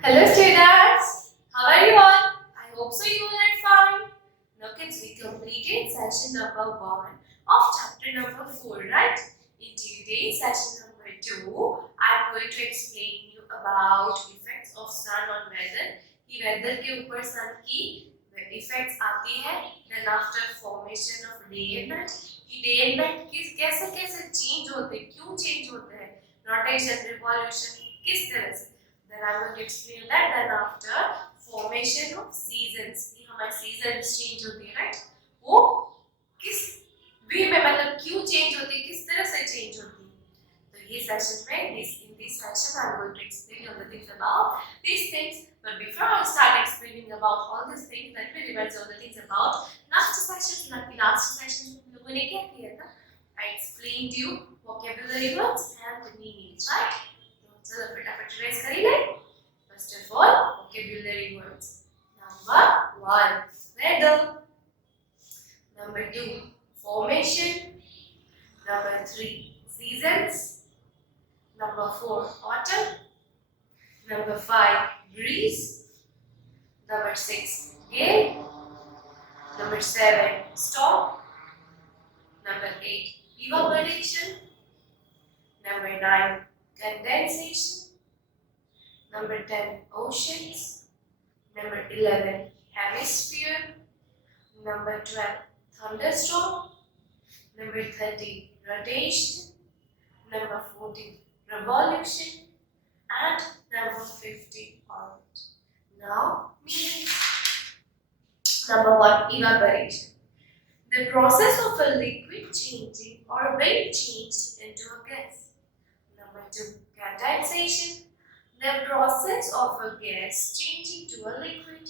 Hello students, how are you all? I hope so you all are fine. Now kids, we completed session number 1 of chapter number 4, right? In today's session number 2, I am going to explain you about effects of sun on weather. कि weather के ऊपर sun की effects आती है. Then after formation of day and night, कि day and night कैसे कैसे change होते हैं, क्यों change होते हैं, rotation, revolution, किस तरह से. Then I will explain that. Then after formation of seasons, कि हमारे seasons change होती है, right? वो किस वे में मतलब क्यों change होती है, किस तरह से change होती है. तो ये session में in this session I am going to explain all the things about these things. But before I start explaining about all these things, let me revise all the things about last session. Last session में हम लोगों ने क्या किया था? I explained you vocabulary words and the meanings, right? चलो फटाफट revise कर ले. First of all, vocabulary words. Number 1, weather. Number 2, formation. Number 3, seasons. Number 4, autumn. Number 5, breeze. Number 6, gale. Number 7, storm. Number 8, evaporation. Number 9, condensation. Number 10, oceans. Number 11, hemisphere. Number 12, thunderstorm. Number 13, rotation. Number 14, revolution. And number 15, orbit. Now, meaning. Number 1, evaporation. The process of a liquid changing or being changed into a gas. Number 2, condensation. The process of a gas changing to a liquid.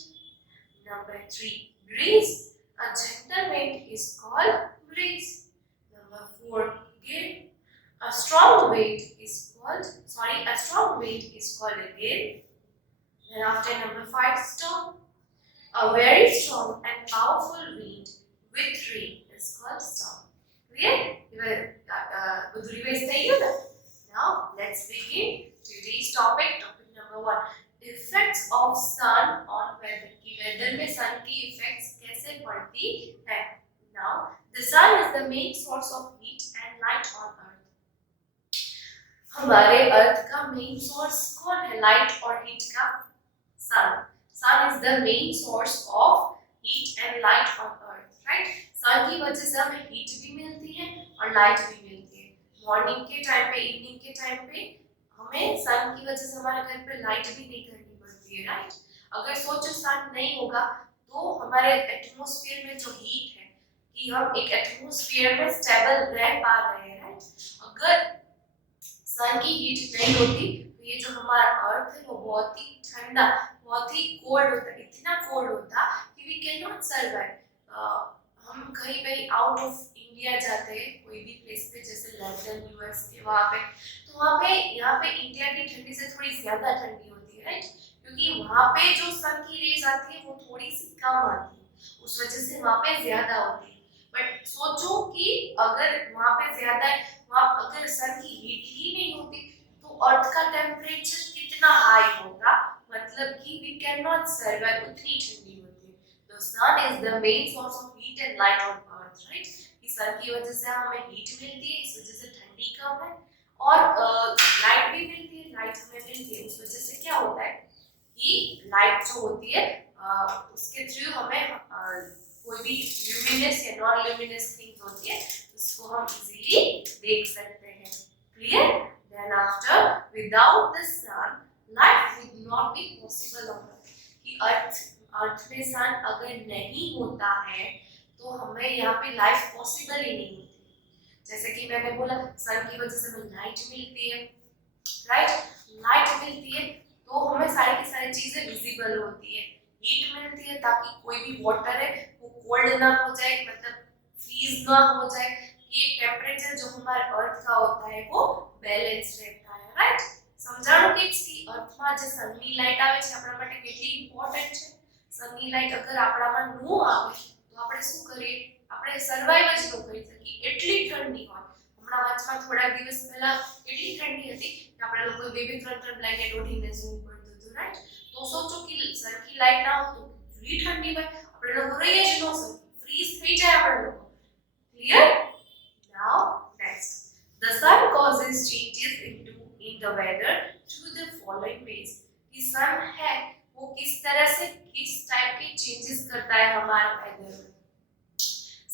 Number 3, breeze. A gentle wind is called breeze. Number 4, gale. A strong wind is called a gale. And after number 5, storm. A very strong and powerful wind with rain is called storm. Clear? Would you revise the Now let's begin today's topic. Topic number 1, effects of sun on weather. कि weather में sun की effects कैसे पड़ती है. Now the sun is the main source of heat and light on earth. हमारे अर्थ का main source कौन है लाइट और हीट का? sun. Sun is the main source of heat and light on earth, right? sun की वजह से हमें heat भी मिलती है और light भी मिलती है. मॉर्निंग के टाइम पे, इवनिंग के टाइम पे हमें सन की वजह से हमारे घर पे लाइट भी नहीं करनी पड़ती है, राइट? अगर सोचो सन नहीं होगा तो हमारे एटमॉस्फेयर में जो हीट है कि हम एक एटमॉस्फेयर में स्टेबल रह पा रहे हैं, राइट? अगर सन की हीट नहीं होती तो ये जो हमारा अर्थ है वो बहुत ही ठंडा, बहुत ही कोल्ड होता, इतना कोल्ड होता कि वी कैन नॉट सर्वाइव. हम कहीं पे आउट ऑफ इंडिया जाते हैं कोई भी प्लेस पे, जैसे लंदन, यूएस के वहाँ पे, तो वहाँ पे यहाँ पे इंडिया की ठंडी से थोड़ी ज्यादा ठंडी होती है, राइट? क्योंकि वहाँ पे जो सन की रेज आती है वो थोड़ी सी कम आती है, उस वजह से वहाँ पे ज्यादा होती है. बट सोचो कि अगर वहाँ पे ज्यादा है, वहाँ अगर सन की हीट ही नहीं होती तो अर्थ का टेम्परेचर कितना हाई होगा, मतलब कि वी कैन नॉट सर्वाइव, उतनी ठंडी होती है. तो sun is the main source of heat and light on earth, right? कि सन की वजह से हमें हीट मिलती है, इस वजह से ठंडी कम है, और लाइट भी मिलती है, लाइट हमें मिलती है, उस वजह से क्या होता है कि लाइट जो होती है उसके थ्रू हमें कोई भी ल्यूमिनस या नॉन ल्यूमिनस थिंग्स होती है उसको हम इजीली देख सकते हैं. Clear? Then after without the sun life would not be possible on earth. कि अर्थ में सन अगर नहीं होता है तो हमें यहाँ पे लाइफ पॉसिबल ही नहीं होती. जैसे कि मैंने बोला सन की वजह से हमें लाइट मिलती है, राइट? लाइट मिलती है तो हमें सारी की सारी चीजें विजिबल होती है. हीट मिलती है ताकि कोई भी वाटर है वो कोल्ड ना हो जाए, मतलब फ्रीज ना हो जाए. ये टेम्परेचर जो हमारे अर्थ का होता है वो बैलेंस रहता है, राइट? समझाणो किड्स की અર્થમાં જે સનની લાઈટ આવે છે આપણા માટે કેટલી ઇમ્પોર્ટન્ટ છે. સનની લાઈટ અગર આપણામાં નો આવે તો આપણે શું કરીએ, આપણે સર્વાઈવ જ ન કરી શકીએ, એટલી ઠંડી હોય. હમણાં વચમાં થોડા દિવસ પહેલા એટલી ઠંડી હતી કે આપણે લોકો બે બે ત્રણ ત્રણ બ્લેન્કેટ ઓઢીને સૂવું પડતું હતું, રાઈટ? तो सोचो कि सन की लाइट ना हो तो કેટલી ઠંડી હોય, આપણે લોકો રહી જ ન શકીએ, ફ્રીઝ થઈ જાય આપણે લોકો. Clear? Now next, the sun causes changes in the weather through the following ways. कि सन है वो किस तरह से किस टाइप के चेंजेस करता है हमारे वेदर में.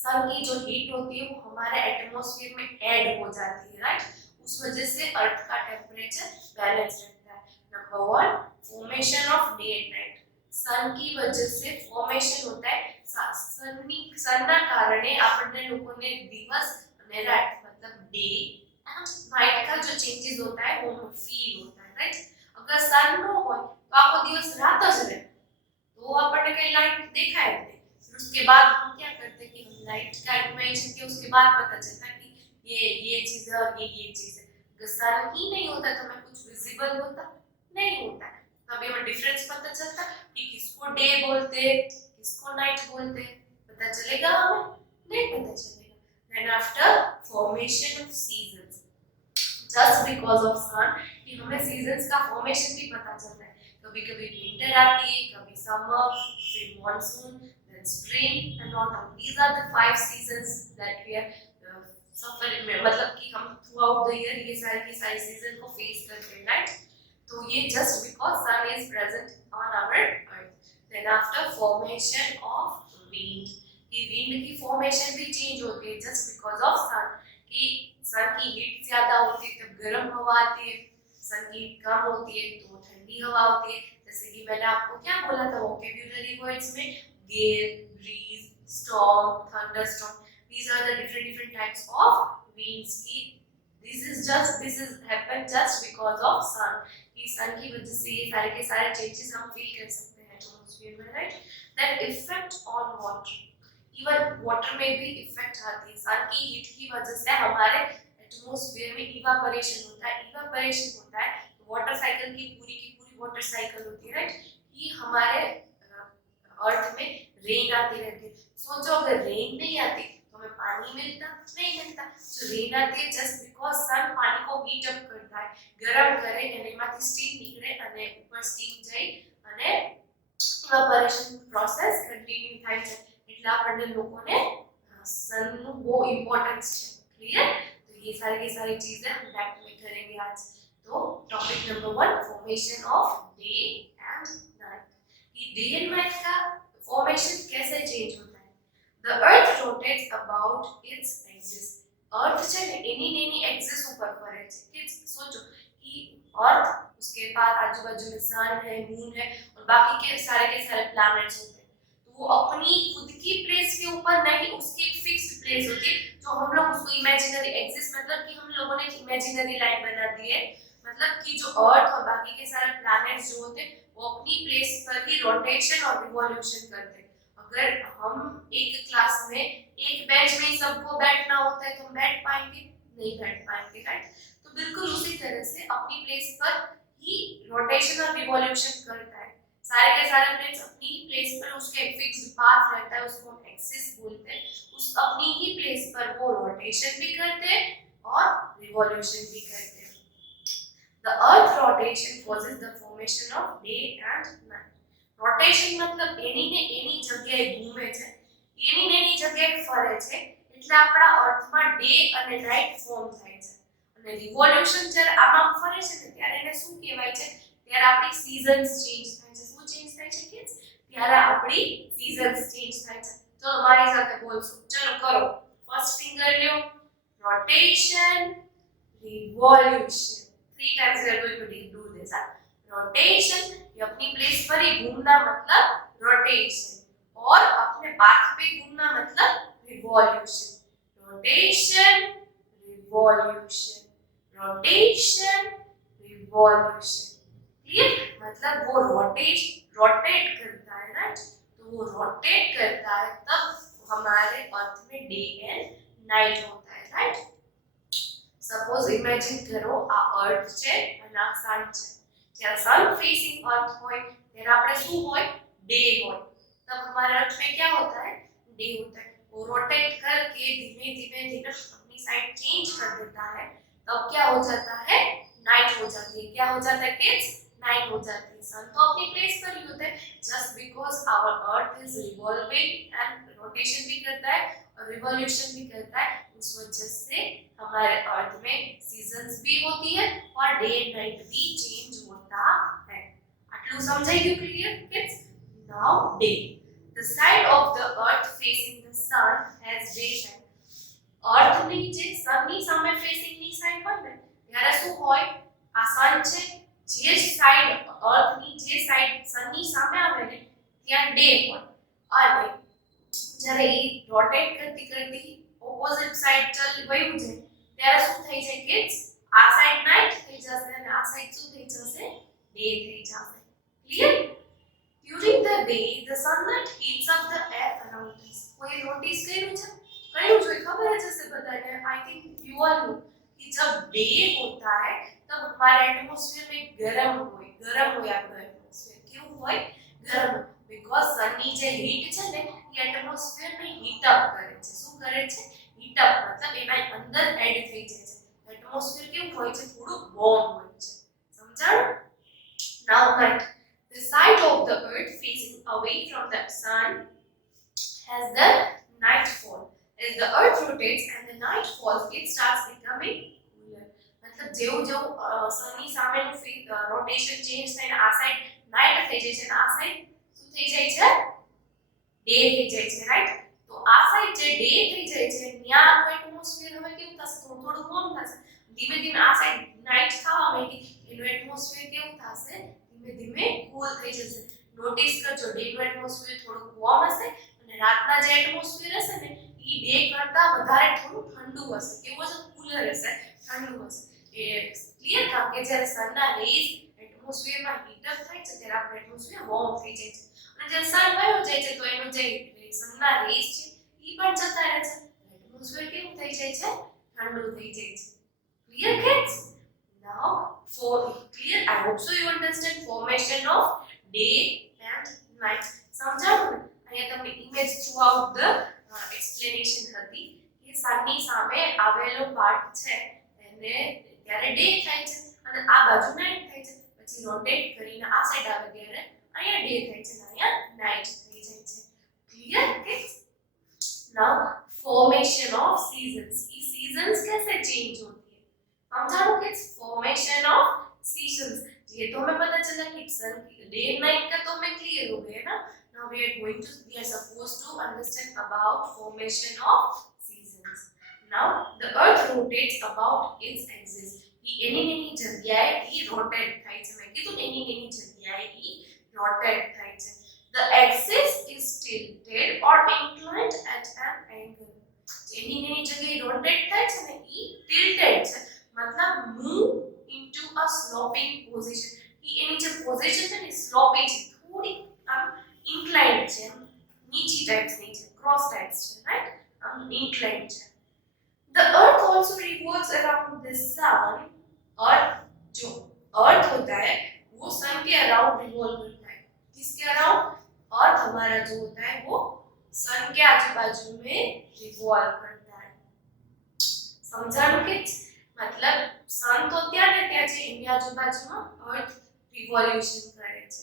सन की जो हीट होती है वो हमारे एटमॉस्फेयर में ऐड हो जाती है, राइट. उस वजह से अर्थ का टेम्परेचर बैलेंस रहता है. Number 1, formation of day and night. Sun की वजह से फॉर्मेशन होता है. સનના કારણે આપણને લોકોને દિવસ અને રાત मतलब डे एंड नाइट का जो चेंजेस होता है वो फील होता है, राइट. अगर सन न हो तो आखो दिवस रात ज रहे तो આપણને કઈ લાइट દેખાય नहीं. फिर उसके बाद हम क्या करते हैं कि हम लाइट का इमेजिन किया, उसके बाद पता चलता है कि ये चीज है और ये चीज है. अगर सन ही नहीं होता तो हमें कुछ विजिबल होता नहीं होता. तभी हमें डिफरेंस पता चलता कि किसको डे बोलते किसको नाइट बोलते. पता चलेगा हमें? नहीं पता चलेगा. Then after formation of seasons, just because of sun कि हमें seasons का formation भी पता चलता है. कभी कभी winter आती है, कभी summer, फिर monsoon, then spring and autumn. These are the 5 seasons that we are suffering में, मतलब कि हम throughout the year ये सारी season को face करते हैं, right. तो ये just because sun is present on our earth. Then after formation of wind, कि wind की formation भी change होती है just because of sun. कि sun की heat ज्यादा होती है तब गर्म हवा आती है, sun की heat कम होती है तो ठंडी हवा होती है. जैसे कि मैंने आपको क्या बोला था vocabulary words में, gale, breeze, storm, thunderstorm. These are the different types of winds. की this is happen just because of sun. कि sun की वजह से ये सारे के सारे changes हम feel कर सकते हैं atmosphere में, right. Then effect on water. Even water में भी इफेक्ट आती है. सन की हीट की वजह से हमारे एटमॉस्फेयर में इवापोरेशन होता है. इवापोरेशन होता है तो वाटर साइकिल की पूरी वाटर साइकिल होती है, राइट. ये हमारे अर्थ में रेन आती रहती है. सोचो अगर रेन नहीं आती तो हमें पानी मिलता नहीं मिलता. तो रेन आती है जस्ट बिकॉज सन पानी को हीट अप करता है, गरम करे અને એમાંથી સ્ટીમ નીકળે અને ઉપર સ્ટીમ જઈ અને ઇવાપોરેશન પ્રોસેસ કન્ટિન્યુ થાય છે. એટલે આપણને લોકોને સનનું બહુ ઇમ્પોર્ટન્સ છે. ક્લિયર? તો ये सारी चीजें हम डेप्थ में करेंगे आज. तो topic number 1, formation of day and night. ये डे एंड नाइट का फॉर्मेशन कैसे चेंज होता है. The earth rotates about its axis. Earth છે ને એની एक्सिस ऊपर ફરે છે. कि सोचो कि अर्थ, उसके बाद आजू-बाजू में सन है, मून है और बाकी के सारे प्लैनेट्स होते हैं. वो अपनी खुद की प्लेस के ऊपर नहीं, उसकी एक फिक्स्ड प्लेस होती है जो हम लोग उसको इमेजिनरी एक्सिस मतलब कि हम लोगों ने एक इमेजिनरी लाइन बना दी है. मतलब कि जो अर्थ और बाकी के सारे प्लैनेट्स जो होते हैं वो अपनी प्लेस पर ही रोटेशन और रिवॉल्यूशन करते हैं. अगर हम एक क्लास में एक बेंच में ही सबको बैठना होता है तो हम बैठ पाएंगे नहीं बैठ पाएंगे, राइट. तो बिल्कुल उसी तरह से अपनी प्लेस पर ही रोटेशन और रिवॉल्यूशन करता है. सारे के सारे प्लेन्स अपनी प्लेस पर उसके एक फिक्स्ड पाथ रहता है, उसको हम एक्सिस बोलते हैं. उस अपनी ही प्लेस पर वो रोटेशन भी करते हैं और रिवॉल्यूशन भी करते हैं. The earth rotation causes the formation of day and night. Rotation मतलब એની ને એની જગ્યાએ ઘૂમે છે, એની ને એની જગ્યાએ ફરે છે, એટલે આપણા અર્થમાં ડે અને નાઇટ ફોર્મ થાય છે. અને રિવોલ્યુશન જ્યારે આમાં ફરે છે ને ત્યારે એને શું કહેવાય છે, ત્યારે આપણી સીઝન્સ ચેન્જ થાય છે. શું ચેન્જ થાય છે કિડ્સ? ત્યારે આપણી સીઝન્સ ચેન્જ થાય છે. ચલો મારી સાથે બોલશો. ચલો કરો. ફર્સ્ટ ફિંગર લ્યો. Rotation, revolution. 3 times we are going to do this. Rotation, ये अपनी प्लेस पर ही घूमना मतलब रोटेशन, और अपने पाथ पे घूमना मतलब revolution. Rotation, revolution, rotation, revolution. Clear? मतलब वो रोटेट करता है, राइट. तो वो रोटेट करता है तब हमारे अर्थ में डे एंड नाइट होता है, राइट. सपोज इमेजिन करो आ अर्थ છે અને આ સન છે. જ્યારે सन फेसिंग अर्थ હોય ત્યારે આપણે શું હોય, डे હોય. तब हमारे अर्थ में क्या होता है, डे होता है. वो रोटेट करके धीमे धीमे धीमे अपनी साइड चेंज कर देता है. तब क्या हो जाता है, नाइट हो जाती है. क्या हो जाता है किड्स, नाइट हो जाती है, सन तो अपनी प्लेस पर ही होता है। Just because our earth is revolving and rotation भी करता है और रिवॉल्यूशन भी करता है, उस वजह से हमारे अर्थ में सीजन्स भी होती है और डे एंड नाइट भी चेंज होता है। आटलू समझाई गયું clear kids? Now day, the side of the earth facing the sun has day side. Earth ની જે સન ની સામે ફેસિંગ ની સાઈડ હોય ને ત્યારે શું હોય, આ સન છે, જે સાઈડ अर्थ ની જે સાઈડ સન ની સામે આવે ને ત્યાં ડે હોય, અને જ્યારે એ રોટેટ કરતી કરતી ઓપોઝિટ સાઈડ ચાલી વયું છે ત્યારે શું થઈ જાય કિડ્સ, આ સાઈડ નાઈટ થઈ જશે અને આ સાઈડ શું થઈ જશે, ડે થઈ જશે। Clear? During the day, the sunlight heats up the air around us. कोई नोटिस કર્યું છે? કર્યું છે, ખબર જ હશે બધાને। I think you all know कि जब डे होता है तब हमारे एटमॉस्फेयर में गरम होय આપણો एटमॉस्फेयर કેવું હોય, ગરમ, बिकॉज सन ની જે હીટ છે ને એ એટમॉस्फेयर ને હીટ અપ કરે છે। શું કરે છે? હીટ અપ, मतलब એના અંદર એડ થઈ જાય છે। એટમॉस्फेयर કેવું હોય છે, થોડું વોર્મ હોય છે। સમજાણું? નાઉ night, the side of the earth facing away from the sun has the nightfall. As the earth rotates and the night falls, it starts becoming cooler. मतलब જેવું સનની સામેનું રોટેશન ચેન્જ થઈને આ સાઈડ નાઇટ થઈ જાય છે અને આ સાઈડ શું થઈ જાય છે, ડે થઈ જાય છે, રાઈટ? તો આ સાઈડ જે ડે થઈ જાય છે ત્યાં એટમોસ્ફિયર હવે કેવું થશે, થોડું વોર્મ થશે। ધીમે ધીમે આ સાઈડ નાઇટ થવા માંડી, એનું એટમોસ્ફિયર કેવું થશે, ધીમે ધીમે કૂલ થઈ જશે। નોટિસ કરજો, ડે નું એટમોસ્ફિયર થોડું વોર્મ હશે અને રાતના જે એટમોસ્ફિયર હશે ને એ ડે કરતા વધારે થોડું ઠંડુ હશે। કેવું હશે? કુલર હશે, ઠંડુ હશે। એ ક્લિયર? કારણ કે જ્યારે સનના રેઝ એટમોસ્ફિયરમાં હીટ અપ થાય છે ત્યારે આપણું એટમોસ્ફિયર વોર્મ થઈ જાય છે, અને જ્યારે સન વયો જાય છે તો એનું જે સનના રેઝ છે એ પણ જતા રહે છે, એટમોસ્ફિયર કેવું થઈ જાય છે, ઠંડુ થઈ જાય છે। Clear kids? Now for clear, I hope so you understand formation of day and night. સમજાણું ને? અહીંયા તમને image through out the explanation હતી કે સનની સામે આવેલો પાર્ટ છે એને ત્યારે ડે થાય છે અને આ બાજુ નાઇટ થાય છે, પછી રોટેટ કરીને આ સાઈડ આવે ત્યારે અહીંયા ડે થાય છે અને અહીંયા નાઇટ થઈ જાય છે। Clear kids? Now formation of seasons, ये सीजन्स कैसे चेंज होती है, समझाओ किड्स? फॉर्मेशन ऑफ सीजन्स, ये तो हमें पता चला कि सन डे नाइट का तो हमें क्लियर हो गया ना। Now we are supposed to understand about formation of seasons. Now the earth rotates about its axis. એની જગ્યાએ ઈ રોટેટ થાય છે, મેં કીધું એની જગ્યાએ ઈ રોટેટ થાય છે। The axis is tilted or inclined at an angle. એની જગ્યાએ રોટેટ થાય છે ને ઈ tilted છે, मतलब move into a sloping position. એની જે પોઝિશન છે ને સ્લોપી છે, થોડી આમ inclined છે, નીચી ટાઈપ્સની છે, ક્રોસ ટાઈપ્સ છે, રાઈટ? આમ inclined છે। The earth also revolves around the sun. अर्थ, जो अर्थ होता है वो सन के अराउंड रिवॉल्व करता है। किसके अराउंड? अर्थ हमारा जो होता है वो सन के आजू बाजू में रिवॉल्व करता है। समझाणु किड्स? मतलब सन तो ત્યાં ને ત્યાં છે, એની આજુબાજુમાં अर्थ रिवॉल्यूशन करे છે।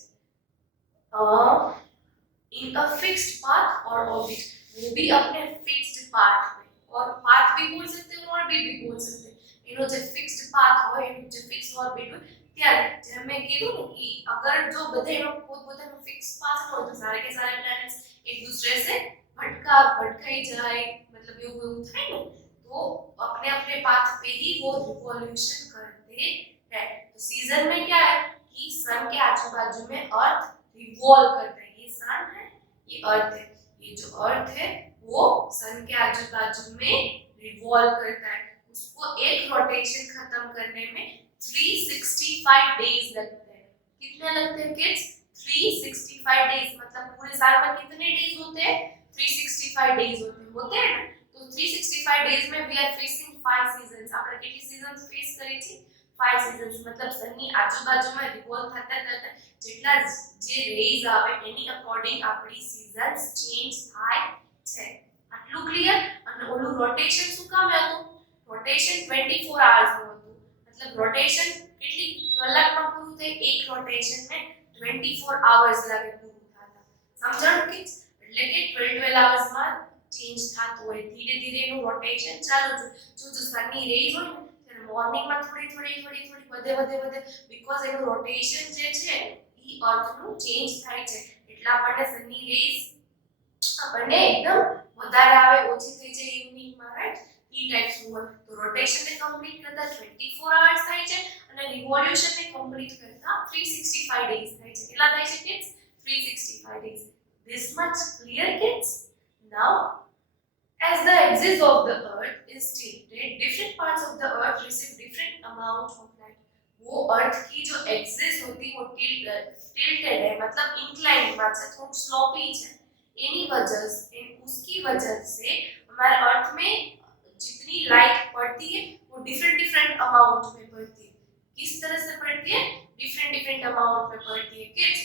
इन अ फिक्स्ड पाथ और ऑर्बिट, वो भी अपने फिक्स्ड पाथ में, और पाथ भी बोल सकते हैं और ऑर्बिट भी बोल सकते हैं। એનો જે ફિક્સ્ડ પાથ હોય, એનું જે ફિક્સ ઓર્બિટ હોય, ત્યારે જેમ મેં કીધું ને કે અગર જો બધે એનો પોતપોતાનો ફિક્સ પાથ ન હોય તો સારે કે સારે પ્લેનેટ્સ એક दूसरे से भटकाई जाए, मतलब એવું થાય ને, तो अपने अपने पाथ पे ही वो रिवॉल्यूशन करते हैं। तो सीजन में क्या है कि सन के आजू बाजू में अर्थ रिवॉल्व करता है। ये सन है, ये अर्थ है, ये जो अर्थ है वो सन के आजू बाजू में रिवॉल्व करता है। उसको एक रोटेशन खत्म करने में 365 डेज लगते हैं। कितने लगते हैं किड्स? 365 डेज, मतलब पूरे साल में कितने डेज होते हैं? 365 डेज होते हैं ना। तो 365 डेज में वी आर फेसिंग 5 सीजन्स। આપણે કેટલી सीजन्स फेस કરી છે? 5 सीजन्स, मतलब સનની આજુબાજુમાં રિવોલ્વ થતા થતા જેટલા જે રેઝ આવે એની અકોર્ડિંગ આપણી सीजन्स ચેન્જ થાય છે। આટલું ક્લિયર? અને ઓલું રોટેશન શું કામ હતું? रोटेशन 24 आवर्स નું હતું, मतलब रोटेशन કેટલી કલાકમાં પૂરું થાય? એક રોટેશનને 24 hours લાગે પૂરું થતા. સમજાણું કે? એટલે કે 12 hours માં ચેન્જ થતું હોય, ધીરે ધીરે એનું રોટેશન ચાલુ છે. જો સનની રેઝ હોય ને ત્યારે મોર્નિંગમાં થોડી વધે બીકોઝ એનું રોટેશન જે છે એ અર્થનું ચેન્જ થાય છે, એટલે આપણને સનની રેઝ આપણને એકદમ વધારે આવે, ઓછી થઈ જાય ઇવનિંગમાં, રાઈટ? ઈ ટાઈપ્સનું હોય. તો રોટેશનને કમ્પ્લીટ કરતા 24 hours થાય છે અને રિવોલ્યુશનને કમ્પ્લીટ કરતા 365 days થાય છે. કેટલા થાય છે kids? 365 days. This much clear kids? Now as the axis of the earth is tilted, different parts of the earth receive different amount of light. वो अर्थ की जो एक्सिस होती है वो टिल्टेड है, मतलब इंक्लाइन में है, थोड़ा स्लोपी है, उसकी वजह से हमारे अर्थ में जितनी लाइट पड़ती है वो डिफरेंट अमाउंट में पड़ती है. किस तरह से पड़ती है? डिफरेंट अमाउंट में पड़ती है. किड्स,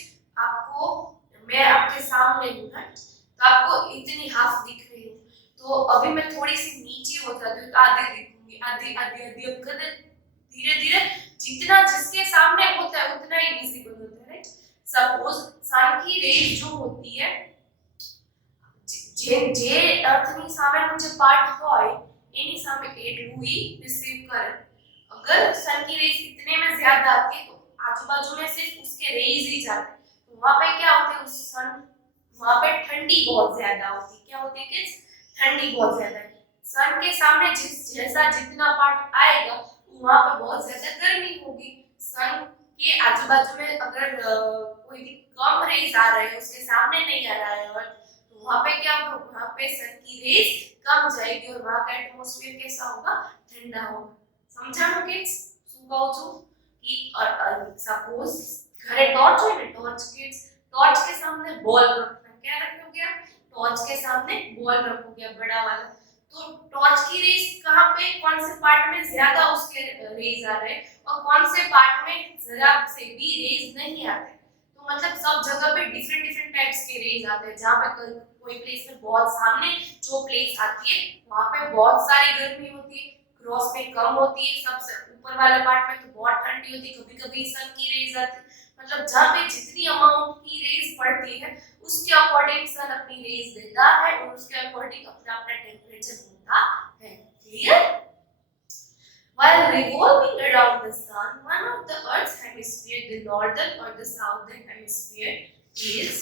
आपको मैं आपके सामने हूँ, तो आपको इतनी हाफ दिख रही है, तो अभी मैं थोड़ी सी नीचे हो जाती हूँ तो आधी दिखूंगी, आधी धीरे धीरे जितना जिसके सामने होता है उतना ही विजिबल होता है, राइट? सपोज सन की रेज जो होती है, જે અર્થની સામેનું જે પાર્ટ હોય એની સામે એટલું ही रिसीव करे. अगर सन की रेज इतने में ज्यादा आती है तो आजू बाजू में सिर्फ उसके रेज ही जाते हैं, तो वहां पे क्या होता है? उस सन वहां पे ठंडी बहुत ज्यादा होती है. क्या होती है किड्स? ठंडी बहुत ज्यादा. सन के सामने जैसा जितना पार्ट आएगा वहां पे बहुत ज्यादा गर्मी होगी. सन के आजू बाजू में अगर कोई भी कम रेज आ रहे हैं, उसके सामने नहीं आ रहा है, और वहां पे क्या होगा? वहां पे सन की रेज कम जाएगी और वहां का एटमॉस्फेयर कैसा होगा? ठंडा होगा. समझाणु किड्स? શું કહું છું कि सपोज घरे टॉर्च हो ना, टॉर्च किड्स, टॉर्च के सामने बॉल रखना. क्या रखोगे? टॉर्च के सामने बॉल रखोगे बड़ा वाला. तो टॉर्च की रेज कहां पे, कौन से पार्ट में ज्यादा उसके रेज आ रहे हैं और कौन से पार्ट में जरा से भी रेज नहीं आते. तो मतलब सब जगह पे डिफरेंट टाइप्स के रेज आते हैं. जहां पे कोई प्लेस में बहुत सामने जो प्लेस आती है वहां पे बहुत सारी गर्मी होती है, क्रॉस में कम होती है, सबसे ऊपर वाले पार्ट में तो बहुत ठंडी होती है, कभी-कभी सन की रेज आती है. मतलब जहां पे जितनी अमाउंट की रेज पड़ती है उसके अकॉर्डिंग सन अपनी रेज देता है और उसके अकॉर्डिंग अपना टेम्परेचर होता है. Clear? While revolving around the sun, one of the Earth's hemisphere, the northern or the southern hemisphere, is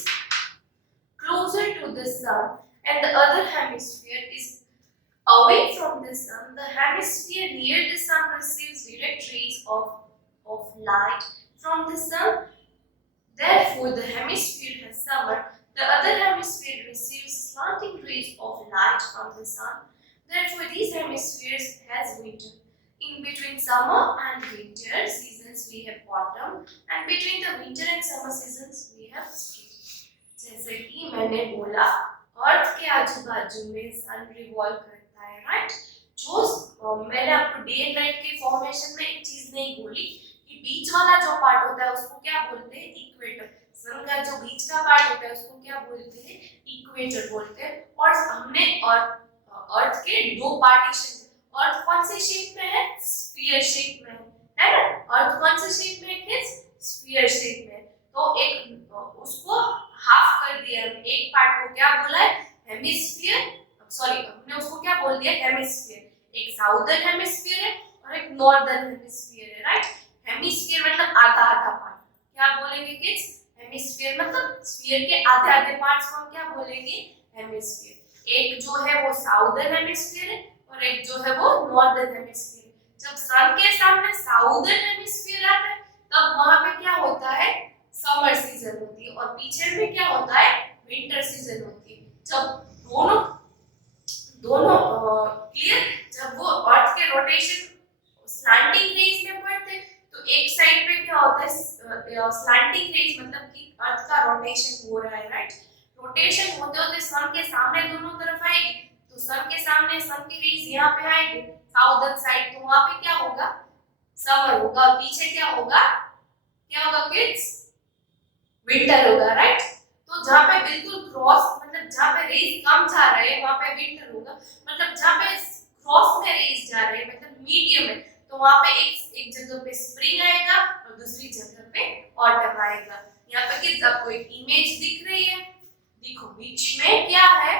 closer to the sun and the other hemisphere is away from the sun. The hemisphere near the sun receives direct rays of light from the sun. Therefore, the hemisphere has summer. The other hemisphere receives slanting rays of light from the sun. Therefore, these hemispheres has winter. In between summer and winter seasons we have autumn, and between the winter and summer seasons we have spring. जैसे कि मैंने बोला, अर्थ के आजू बाजू में सन revolve करता है, राइट? जो मैंने आपको डे एंड नाइट के फॉर्मेशन में एक चीज नहीं बोली कि बीच वाला जो पार्ट होता है उसको क्या बोलते हैं? इक्वेटर. सन का जो बीच का पार्ट होता है उसको क्या बोलते हैं? इक्वेटर बोलते हैं. और हमने और अर्थ के दो पार्टीशन, अर्थ कौन से शेप में है? स्फीयर शेप में है ना? अर्थ कौन से शेप में है? स्फीयर शेप में. तो एक उसको हाफ कर दिया, एक पार्ट को क्या बोला है? हेमिस्फीयर. सॉरी, हमने उसको क्या बोल दिया? हेमिस्फीयर. एक साउदर्न हेमिस्फीयर है और एक नॉर्दर्न हेमिस्फीयर है, राइट? हेमिस्फीयर मतलब आधा पार्ट. क्या बोलेंगे किड्स? हेमिस्फीयर मतलब स्फीयर के आधे पार्ट्स को हम क्या बोलेंगे? हेमिस्फीयर. एक जो है वो साउदर्न हेमिस्फीयर है और एक जो है वो नॉर्दर्न हेमिस्फीयर. जब सन के सामने साउदर्न हेमिस्फीयर आता है तब वहां पे क्या होता है? समर सीजन होती है और पीछे में क्या होता है? विंटर सीजन होती है. जब दोनों क्लियर, जब वो अर्थ के रोटेशन स्लैंटिंग रेज में पड़ते तो एक साइड पे क्या होता है? स्लैंटिंग रेज मतलब कि अर्थ का रोटेशन हो रहा है, राइट? रोटेशन होते होते सन के सामने दोनों तरफ आएगी, तो सन के सामने सन की रेज यहाँ पे आएगी साउदर्न साइड, तो वहां पे क्या होगा? समर होगा. और पीछे क्या होगा? किड्स? विंटर होगा, राइट? तो जहां पे बिल्कुल क्रॉस, मतलब जहां पे रेज कम जा रहे हैं वहां पे विंटर होगा. मतलब जहां पे क्रॉस में रेज जा रहे हैं मतलब मीडियम है तो तो वहां पे एक जगह पे स्प्रिंग आएगा और दूसरी जगह पे ऑटम आएगा। यहाँ पे किड्स आपको एक इमेज दिख रही है, देखो बीच में क्या है,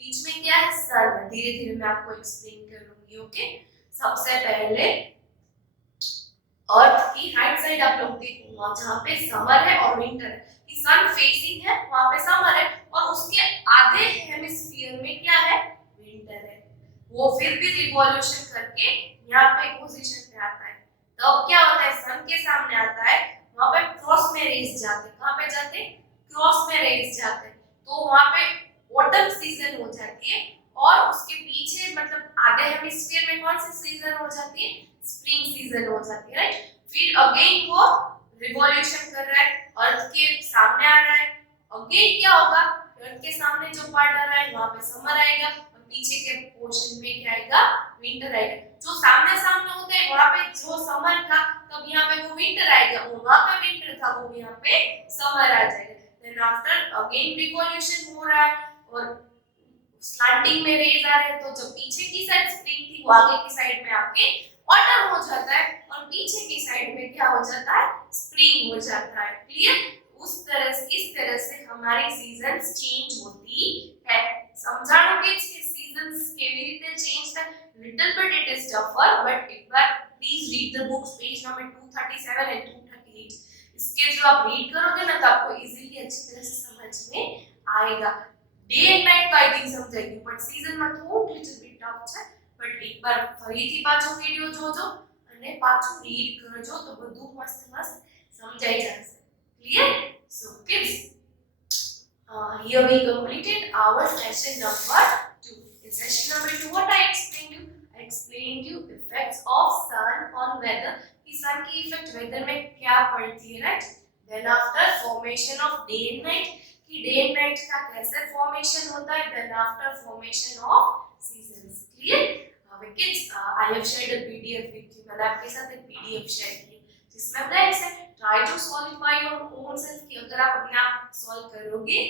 बीच में क्या है, सन। धीरे धीरे मैं आपको एक्सप्लेन करूंगी। ओके, सबसे पहले अर्थ की राइट साइड आप लोग देखो, जहाँ पे समर है और विंटर है, सन फेसिंग है, वहां पे समर है और उसके आधे हेमिस्फीयर में क्या है, विंटर है। वो फिर भी रिवॉल्यूशन करके यहाँ पे पोजीशन पे आता है। तब क्या होता है, सन के सामने आता है, वहां पे क्रॉस में रेस जाते, कहां पे जाते, क्रॉस में रेस जाते, तो वहां पे ऑटम सीजन हो जाती है और उसके पीछे मतलब आधे हेमिस्फीयर में कौन सी सीजन हो जाती है, स्प्रिंग सीजन हो जाती है, राइट। फिर अगेन वो रिवॉल्यूशन कर रहा है, अर्थ के सामने आ रहा है, अगेन क्या होगा, अर्थ के सामने जो पार्ट आ रहा है वहां पे समर आएगा और पीछे के पोर्शन में क्या आएगा, विंटर आएगा। जो सामने सामने होता है वहां पे जो समर था तब यहाँ पे वो विंटर आएगा, वहां पे विंटर था वो यहाँ पे समर आ जाएगा। देन आफ्टर अगेन रिवॉल्यूशन हो रहा है और स्लैंटिंग में रेज आ रहे हैं, तो जो पीछे की साइड स्प्रिंग थी वो आगे की साइड में आके ऑटम हो जाता है और पीछे की साइड में क्या हो जाता है, स्प्रिंग हो जाता है। क्लियर, इस तरह से हमारी सीजन्स चेंज होती है। समझाणो कि सीजन्स केवी रीते चेंज થાય, little bit it is tougher, but एक बार please read the books page number 237 and 238। इसके जो आप रीड करोगे ना तो आपको इजीली अच्छी तरह से समझ में आएगा। डे एंड नाइट तो आई थिंक समझाएगी, बट सीजन में थोड़ा लिटिल बिट टफ છે, बट एक बार ફરીથી પાછો વિડિયો જોજો અને પાછું રીડ કરજો તો બધું મસ્ત મસ્ત સમજાઈ જશે। Clear? So kids, here we completed our session number 2. In session number 2 what I explained you? I explained you effects of sun on weather, कि sun की इफेक्ट वेदर में क्या पड़ती है, right. Then after formation of day and night, कि day and night का कैसे formation होता है, then after formation of seasons. Clear? હવે kids, I have shared a PDF with you, मैंने आपके साथ एक पीडीएफ शेयर की जिसमें ब्लैंक्स है, try to solve by your own self, कि अगर आप अपने आप सॉल्व करोगे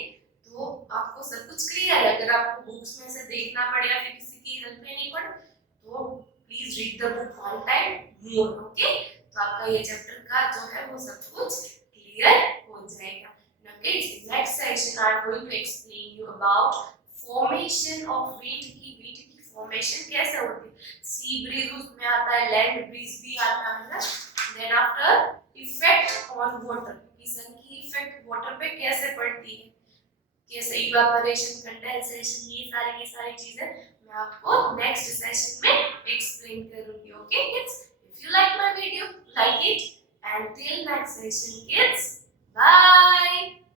तो आपको सब कुछ क्लियर है। अगर आपको बुक्स में से देखना पड़े या फिर किसी की हेल्प लेनी पड़े तो please read the book one time more. Okay, तो आपका ये चैप्टर का जो है वो सब कुछ क्लियर हो जाएगा। Now kids, in next session I am going to explain you about formation of wind, की विंड की फॉर्मेशन कैसे होती है। सी ब्रीज उसमें आता है, लैंड ब्रीज भी आता है ना। Then after effect on water, कि सन की इफेक्ट वाटर पे कैसे पड़ती है, कैसे इवेपोरेशन, कंडेंसेशन, ये सारी चीजें मैं आपको नेक्स्ट सेशन में एक्सप्लेन करूंगी। Okay kids, if you like my video, like it, and till next session kids, bye।